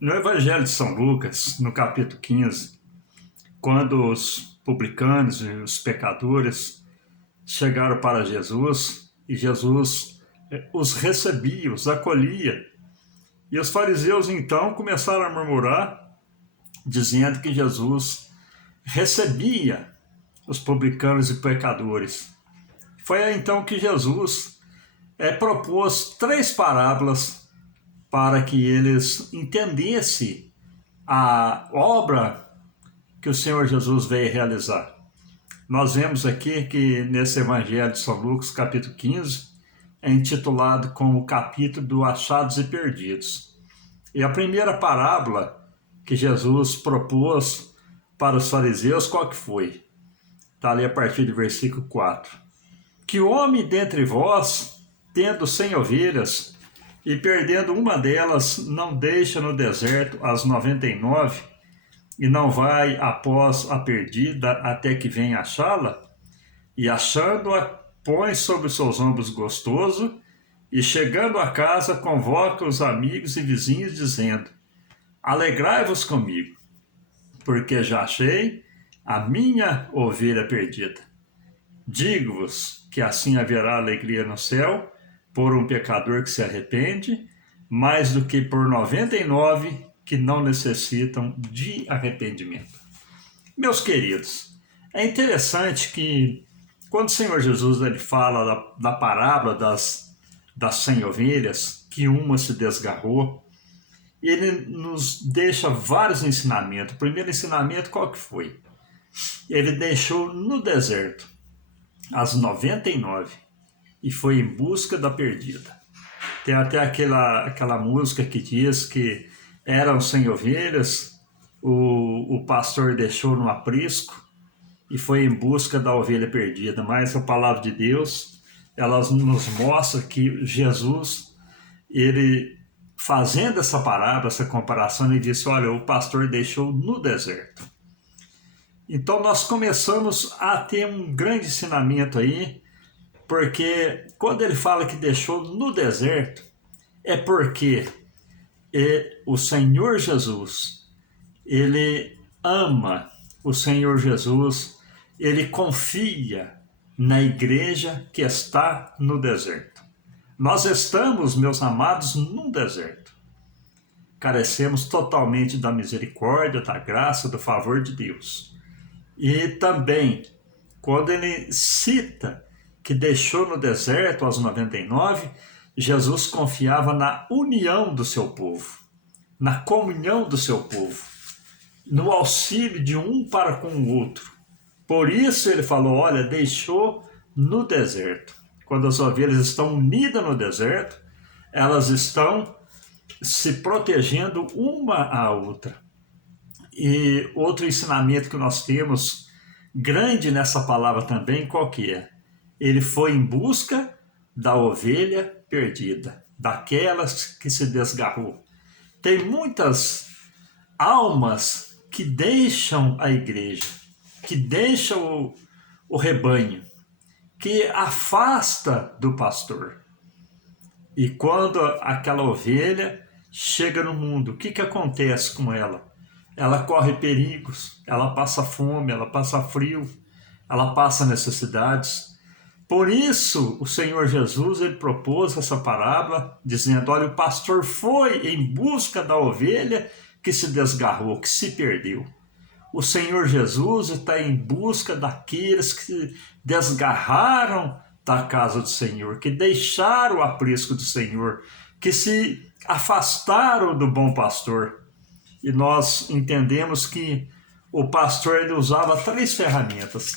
No Evangelho de São Lucas, no capítulo 15, quando os publicanos e os pecadores chegaram para Jesus e Jesus os recebia, os acolhia, e os fariseus então começaram a murmurar, dizendo que Jesus recebia os publicanos e pecadores. Foi aí então que Jesus propôs 3 parábolas para que eles entendessem a obra que o Senhor Jesus veio realizar. Nós vemos aqui que nesse Evangelho de São Lucas, capítulo 15, é intitulado como o capítulo do Achados e Perdidos. E a primeira parábola que Jesus propôs para os fariseus, qual que foi? Está ali a partir do versículo 4. Que homem dentre vós, tendo 100 ovelhas, e perdendo uma delas, não deixa no deserto as 99, e não vai após a perdida até que venha achá-la? E achando-a, põe sobre os seus ombros gostoso, e chegando a casa, convoca os amigos e vizinhos, dizendo: Alegrai-vos comigo, porque já achei a minha ovelha perdida. Digo-vos que assim haverá alegria no céu por um pecador que se arrepende, mais do que por 99 que não necessitam de arrependimento. Meus queridos, é interessante que quando o Senhor Jesus ele fala da parábola das 100 ovelhas, que uma se desgarrou, ele nos deixa vários ensinamentos. O primeiro ensinamento qual que foi? Ele deixou no deserto as 99 e foi em busca da perdida. Tem até aquela música que diz que eram 100 ovelhas, o pastor deixou no aprisco e foi em busca da ovelha perdida. Mas a palavra de Deus, ela nos mostra que Jesus, ele fazendo essa parábola, essa comparação, ele disse: olha, o pastor deixou no deserto. Então nós começamos a ter um grande ensinamento aí, porque quando ele fala que deixou no deserto, é porque o Senhor Jesus, ele ama o Senhor Jesus, ele confia na igreja que está no deserto. Nós estamos, meus amados, num deserto. Carecemos totalmente da misericórdia, da graça, do favor de Deus. E também, quando ele cita que deixou no deserto as 99, Jesus confiava na união do seu povo, na comunhão do seu povo, no auxílio de um para com o outro. Por isso ele falou: olha, deixou no deserto. Quando as ovelhas estão unidas no deserto, elas estão se protegendo uma à outra. E outro ensinamento que nós temos grande nessa palavra também, qual que é? Ele foi em busca da ovelha perdida, daquelas que se desgarrou. Tem muitas almas que deixam a igreja, que deixam o rebanho, que afasta do pastor. E quando aquela ovelha chega no mundo, o que acontece com ela? Ela corre perigos, ela passa fome, ela passa frio, ela passa necessidades. Por isso, o Senhor Jesus ele propôs essa parábola, dizendo: olha, o pastor foi em busca da ovelha que se desgarrou, que se perdeu. O Senhor Jesus está em busca daqueles que se desgarraram da casa do Senhor, que deixaram o aprisco do Senhor, que se afastaram do bom pastor. E nós entendemos que o pastor ele usava 3 ferramentas.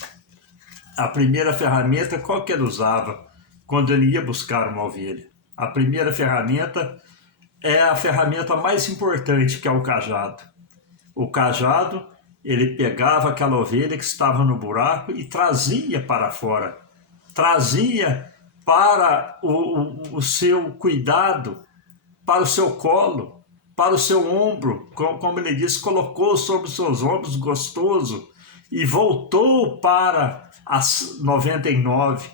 A primeira ferramenta, qual que ele usava quando ele ia buscar uma ovelha? A primeira ferramenta é a ferramenta mais importante, que é o cajado. O cajado, ele pegava aquela ovelha que estava no buraco e trazia para fora. Trazia para o seu cuidado, para o seu colo, para o seu ombro, como ele disse, colocou sobre os seus ombros gostoso e voltou para as 99.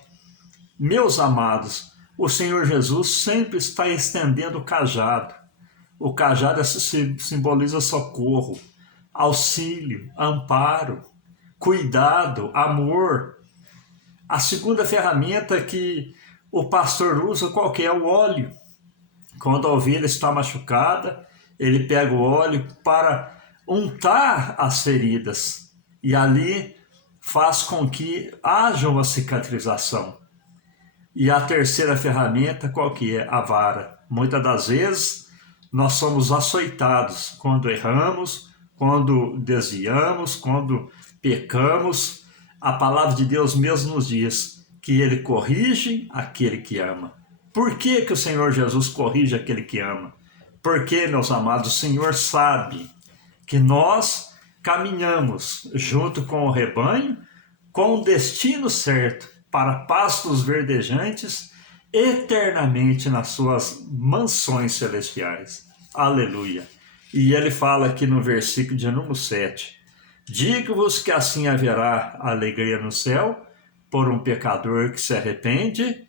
Meus amados, o Senhor Jesus sempre está estendendo o cajado O cajado simboliza socorro, auxílio, amparo, cuidado, amor. A segunda ferramenta que o pastor usa, qual que é? O óleo. Quando a ovelha está machucada, ele pega o óleo para untar as feridas e ali faz com que haja uma cicatrização. E a terceira ferramenta, qual que é? A vara. Muitas das vezes nós somos açoitados quando erramos, quando desviamos, quando pecamos. A palavra de Deus mesmo nos diz que ele corrige aquele que ama. Por que que o Senhor Jesus corrige aquele que ama? Porque, meus amados, o Senhor sabe que nós caminhamos junto com o rebanho com o destino certo para pastos verdejantes eternamente nas suas mansões celestiais. Aleluia! E ele fala aqui no versículo de número 7, digo-vos que assim haverá alegria no céu por um pecador que se arrepende,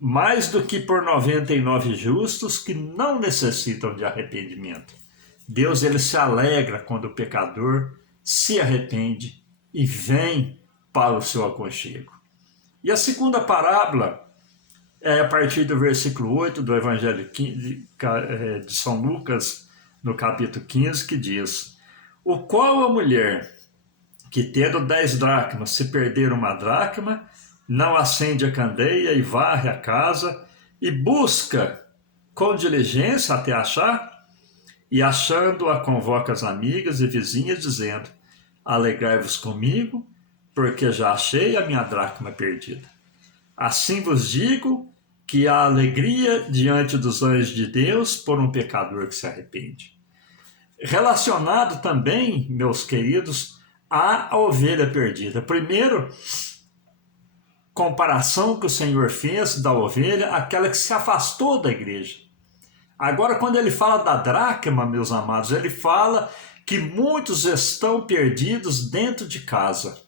mais do que por 99 justos que não necessitam de arrependimento. Deus, ele se alegra quando o pecador se arrepende e vem para o seu aconchego. E a segunda parábola é a partir do versículo 8 do Evangelho de São Lucas, no capítulo 15, que diz: o qual a mulher que tendo 10 dracmas, se perder uma dracma, não acende a candeia e varre a casa e busca com diligência até achar, e achando-a convoca as amigas e vizinhas, dizendo: alegrai-vos comigo, porque já achei a minha dracma perdida. Assim vos digo que há alegria diante dos anjos de Deus por um pecador que se arrepende. Relacionado também, meus queridos, à ovelha perdida. Primeiro, comparação que o Senhor fez da ovelha, aquela que se afastou da igreja. Agora, quando ele fala da dracma, meus amados, ele fala que muitos estão perdidos dentro de casa.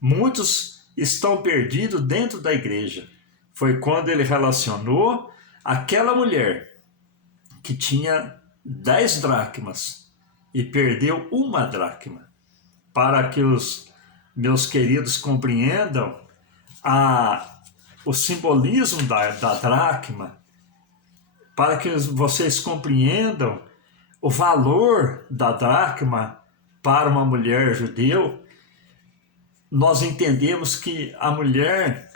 Muitos estão perdidos dentro da igreja. Foi quando ele relacionou aquela mulher que tinha 10 dracmas e perdeu uma dracma. Para que os meus queridos compreendam o simbolismo da dracma, para que vocês compreendam o valor da dracma para uma mulher judeu, nós entendemos que a mulher,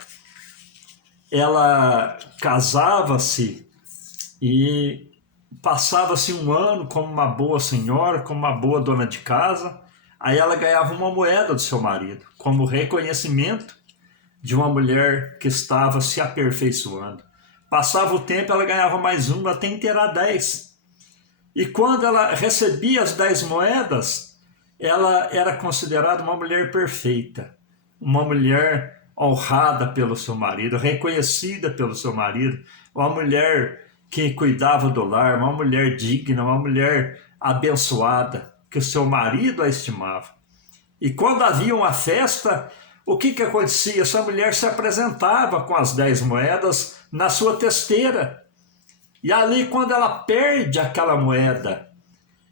ela casava-se e passava-se um ano como uma boa senhora, como uma boa dona de casa, aí ela ganhava uma moeda do seu marido, como reconhecimento de uma mulher que estava se aperfeiçoando. Passava o tempo, ela ganhava mais uma até inteirar 10. E quando ela recebia as 10 moedas, ela era considerada uma mulher perfeita, uma mulher honrada pelo seu marido, reconhecida pelo seu marido, uma mulher que cuidava do lar, uma mulher digna, uma mulher abençoada, que o seu marido a estimava. E quando havia uma festa, o que acontecia? Essa mulher se apresentava com as 10 moedas na sua testeira. E ali, quando ela perde aquela moeda,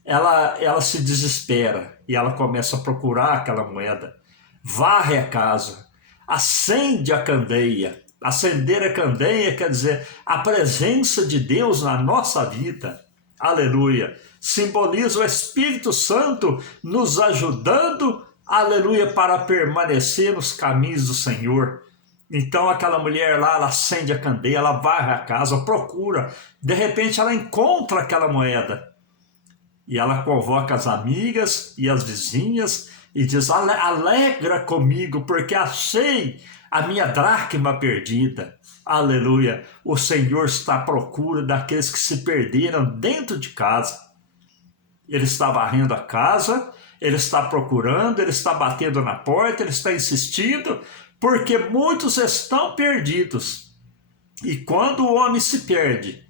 ela se desespera e ela começa a procurar aquela moeda, varre a casa, acende a candeia. Acender a candeia quer dizer a presença de Deus na nossa vida. Aleluia! Simboliza o Espírito Santo nos ajudando, aleluia, para permanecer nos caminhos do Senhor. Então aquela mulher lá, ela acende a candeia, ela varre a casa, procura. De repente ela encontra aquela moeda. E ela convoca as amigas e as vizinhas e diz: alegra comigo, porque achei a minha dracma perdida. Aleluia! O Senhor está à procura daqueles que se perderam dentro de casa. Ele está varrendo a casa, ele está procurando, ele está batendo na porta, ele está insistindo, porque muitos estão perdidos. E quando o homem se perde,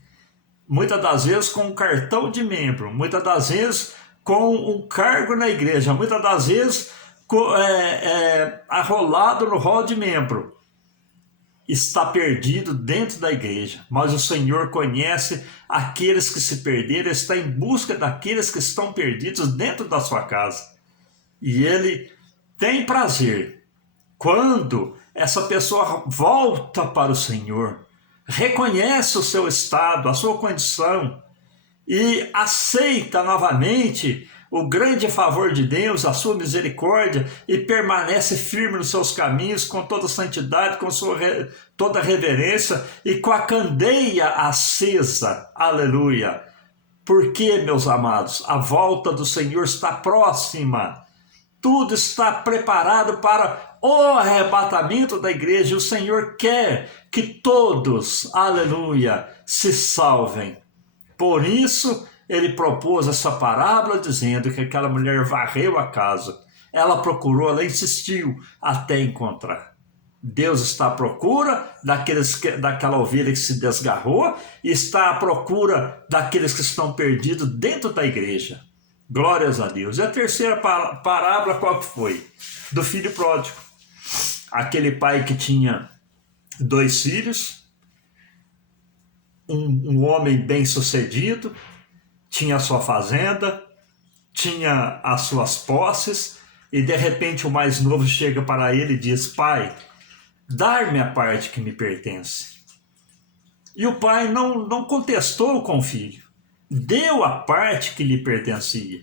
muitas das vezes com um cartão de membro, muitas das vezes com um cargo na igreja, muitas das vezes arrolado no rol de membro, está perdido dentro da igreja, mas o Senhor conhece aqueles que se perderam, está em busca daqueles que estão perdidos dentro da sua casa. E Ele tem prazer quando essa pessoa volta para o Senhor, reconhece o seu estado, a sua condição e aceita novamente o grande favor de Deus, a sua misericórdia, e permanece firme nos seus caminhos, com toda santidade, com toda reverência e com a candeia acesa. Aleluia! Porque, meus amados, a volta do Senhor está próxima. Tudo está preparado para o arrebatamento da igreja. O Senhor quer que todos, aleluia, se salvem. Por isso, ele propôs essa parábola dizendo que aquela mulher varreu a casa. Ela procurou, ela insistiu até encontrar. Deus está à procura daquela ovelha que se desgarrou e está à procura daqueles que estão perdidos dentro da igreja. Glórias a Deus. E a terceira parábola qual que foi? Do filho pródigo. Aquele pai que tinha 2 filhos, um homem bem-sucedido, tinha a sua fazenda, tinha as suas posses, e de repente o mais novo chega para ele e diz: pai, dar-me a parte que me pertence. E o pai não contestou com o filho, deu a parte que lhe pertencia.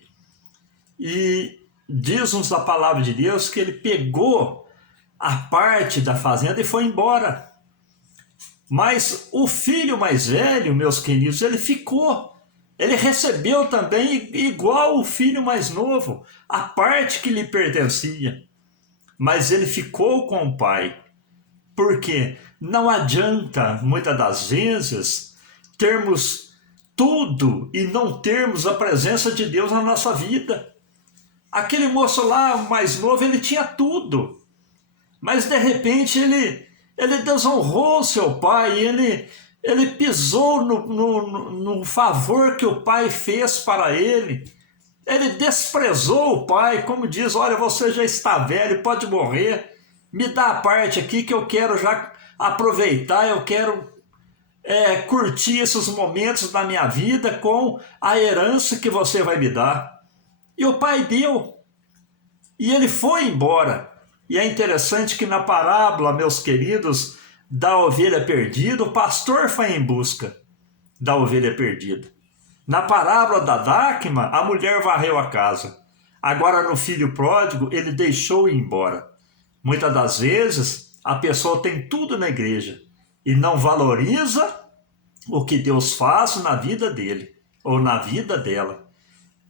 E diz-nos a palavra de Deus que ele pegou a parte da fazenda e foi embora. Mas o filho mais velho, meus queridos, ele ficou. Ele recebeu também, igual o filho mais novo, a parte que lhe pertencia. Mas ele ficou com o pai. Porque não adianta, muitas das vezes, termos tudo e não termos a presença de Deus na nossa vida. Aquele moço lá, mais novo, ele tinha tudo. Mas de repente ele desonrou seu pai, ele pisou no favor que o pai fez para ele. Ele desprezou o pai, como diz: olha, você já está velho, pode morrer, me dá a parte aqui que eu quero já aproveitar, eu quero curtir esses momentos da minha vida com a herança que você vai me dar. E o pai deu, e ele foi embora. E é interessante que na parábola, meus queridos, da ovelha perdida, o pastor foi em busca da ovelha perdida. Na parábola da dracma, a mulher varreu a casa. Agora no filho pródigo, ele deixou ir embora. Muitas das vezes, a pessoa tem tudo na igreja e não valoriza o que Deus faz na vida dele ou na vida dela.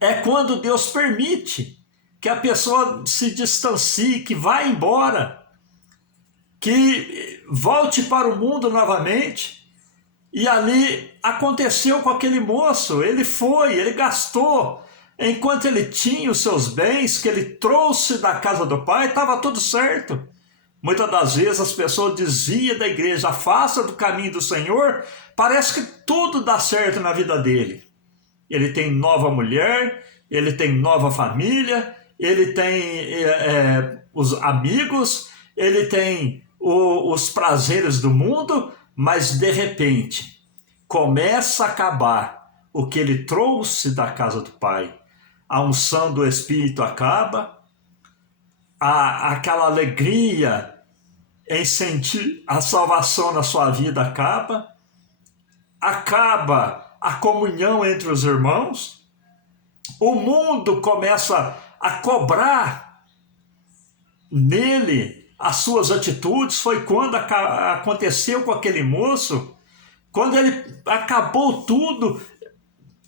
É quando Deus permite que a pessoa se distancie, que vá embora, que volte para o mundo novamente. E ali aconteceu com aquele moço, ele foi, ele gastou. Enquanto ele tinha os seus bens que ele trouxe da casa do pai, estava tudo certo. Muitas das vezes as pessoas desviam da igreja, afasta do caminho do Senhor, parece que tudo dá certo na vida dele. Ele tem nova mulher, ele tem nova família, ele tem os amigos, ele tem os prazeres do mundo, mas de repente começa a acabar o que ele trouxe da casa do pai. A unção do Espírito acaba, aquela alegria em sentir a salvação na sua vida acaba a comunhão entre os irmãos, o mundo começa a cobrar nele as suas atitudes. Foi quando aconteceu com aquele moço, quando ele acabou tudo.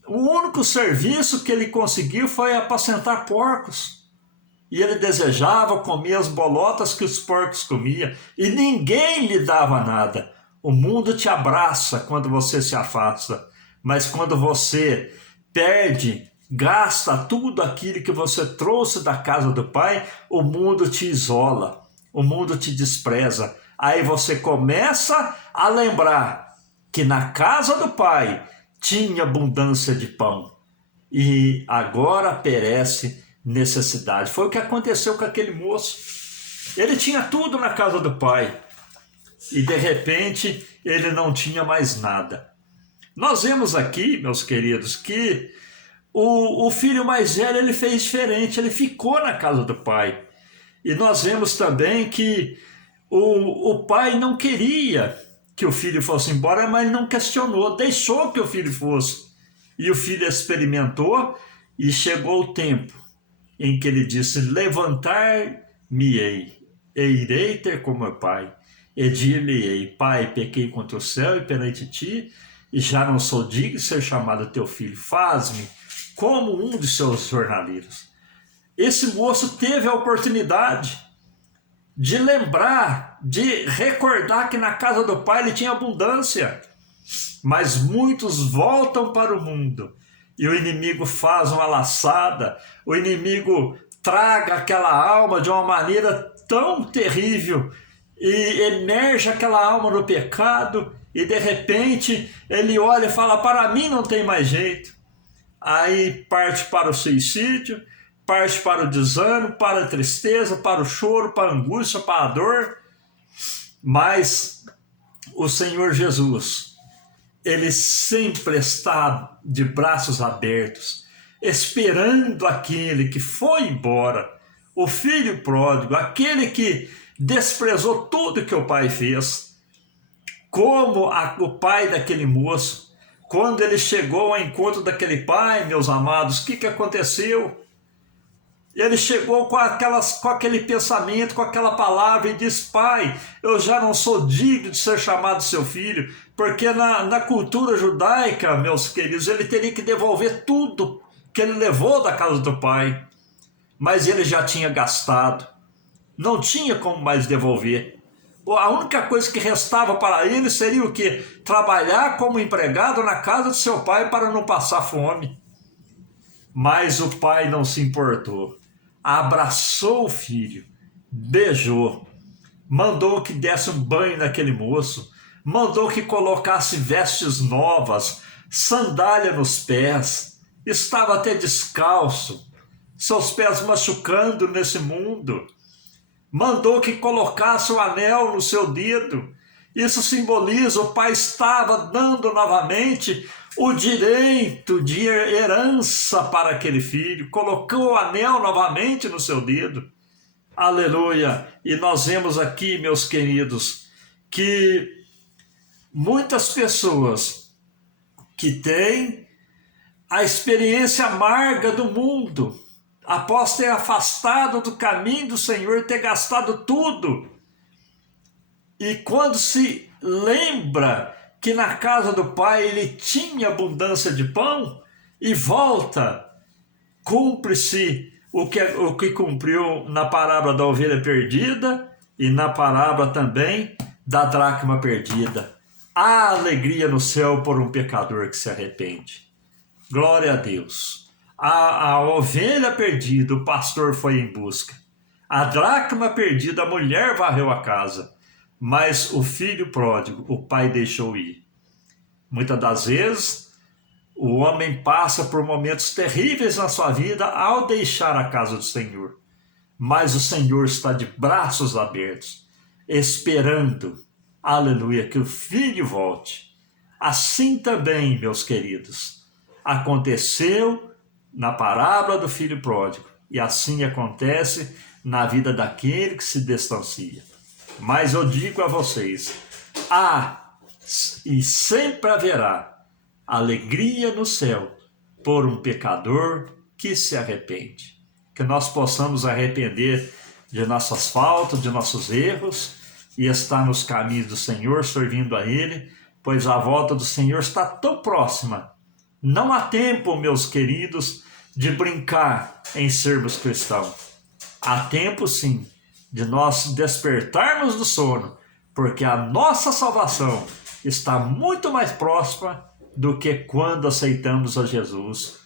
O único serviço que ele conseguiu foi apacentar porcos. E ele desejava comer as bolotas que os porcos comiam, e ninguém lhe dava nada. O mundo te abraça quando você se afasta, mas quando você perde, gasta tudo aquilo que você trouxe da casa do pai, o mundo te isola, o mundo te despreza. Aí você começa a lembrar que na casa do pai tinha abundância de pão e agora perece necessidade. Foi o que aconteceu com aquele moço. Ele tinha tudo na casa do pai, e de repente ele não tinha mais nada. Nós vemos aqui, meus queridos, que o filho mais velho ele fez diferente, ele ficou na casa do pai. E nós vemos também que o pai não queria que o filho fosse embora, mas ele não questionou, deixou que o filho fosse. E o filho experimentou e chegou o tempo em que ele disse: levantar-me-ei, e irei ter com meu pai. E dir-lhe-ei: Pai, pequei contra o céu e perante ti, e já não sou digno de ser chamado teu filho. Faz-me como um de seus jornaleiros. Esse moço teve a oportunidade de lembrar, de recordar que na casa do pai ele tinha abundância. Mas muitos voltam para o mundo e o inimigo faz uma laçada, o inimigo traga aquela alma de uma maneira tão terrível e emerge aquela alma no pecado e de repente ele olha e fala: para mim não tem mais jeito. Aí parte para o suicídio, parte para o desânimo, para a tristeza, para o choro, para a angústia, para a dor. Mas o Senhor Jesus, ele sempre está de braços abertos, esperando aquele que foi embora, o filho pródigo, aquele que desprezou tudo que o pai fez. Como o pai daquele moço, quando ele chegou ao encontro daquele pai, meus amados, o que aconteceu? Ele chegou com aquele pensamento, com aquela palavra e disse: Pai, eu já não sou digno de ser chamado seu filho, porque na cultura judaica, meus queridos, ele teria que devolver tudo que ele levou da casa do pai, mas ele já tinha gastado, não tinha como mais devolver. A única coisa que restava para ele seria o quê? Trabalhar como empregado na casa de seu pai para não passar fome. Mas o pai não se importou. Abraçou o filho, beijou, mandou que desse um banho naquele moço, mandou que colocasse vestes novas, sandália nos pés, estava até descalço, seus pés machucando nesse mundo, mandou que colocasse um anel no seu dedo. Isso simboliza: o pai estava dando novamente o direito de herança para aquele filho, colocou o anel novamente no seu dedo. Aleluia! E nós vemos aqui, meus queridos, que muitas pessoas que têm a experiência amarga do mundo, após ter afastado do caminho do Senhor, ter gastado tudo, e quando se lembra que na casa do pai ele tinha abundância de pão, e volta, cumpre-se o que cumpriu na parábola da ovelha perdida e na parábola também da dracma perdida. Há alegria no céu por um pecador que se arrepende. Glória a Deus. A ovelha perdida, o pastor foi em busca. A dracma perdida, a mulher varreu a casa. Mas o filho pródigo, o pai deixou ir. Muitas das vezes, o homem passa por momentos terríveis na sua vida ao deixar a casa do Senhor. Mas o Senhor está de braços abertos, esperando, aleluia, que o filho volte. Assim também, meus queridos, aconteceu na parábola do filho pródigo, e assim acontece na vida daquele que se distancia. Mas eu digo a vocês: há e sempre haverá alegria no céu por um pecador que se arrepende. Que nós possamos arrepender de nossas faltas, de nossos erros, e estar nos caminhos do Senhor, servindo a Ele, pois a volta do Senhor está tão próxima. Não há tempo, meus queridos, de brincar em sermos cristãos. Há tempo, sim, de nós despertarmos do sono, porque a nossa salvação está muito mais próxima do que quando aceitamos a Jesus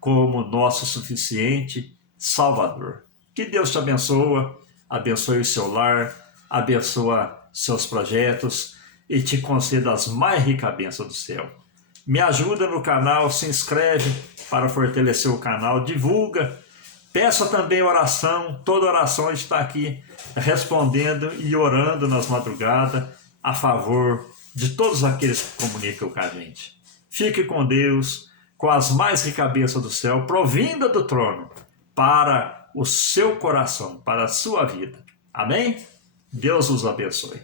como nosso suficiente Salvador. Que Deus te abençoe o seu lar, abençoa seus projetos e te conceda as mais ricas bênçãos do céu. Me ajuda no canal, se inscreve para fortalecer o canal, divulga. Peça também oração, toda oração a gente está aqui respondendo e orando nas madrugadas. a favor de todos aqueles que comunicam com a gente. Fique com Deus, com as mais ricas bênçãos do céu, provinda do trono, para o seu coração, para a sua vida. Amém? Deus os abençoe.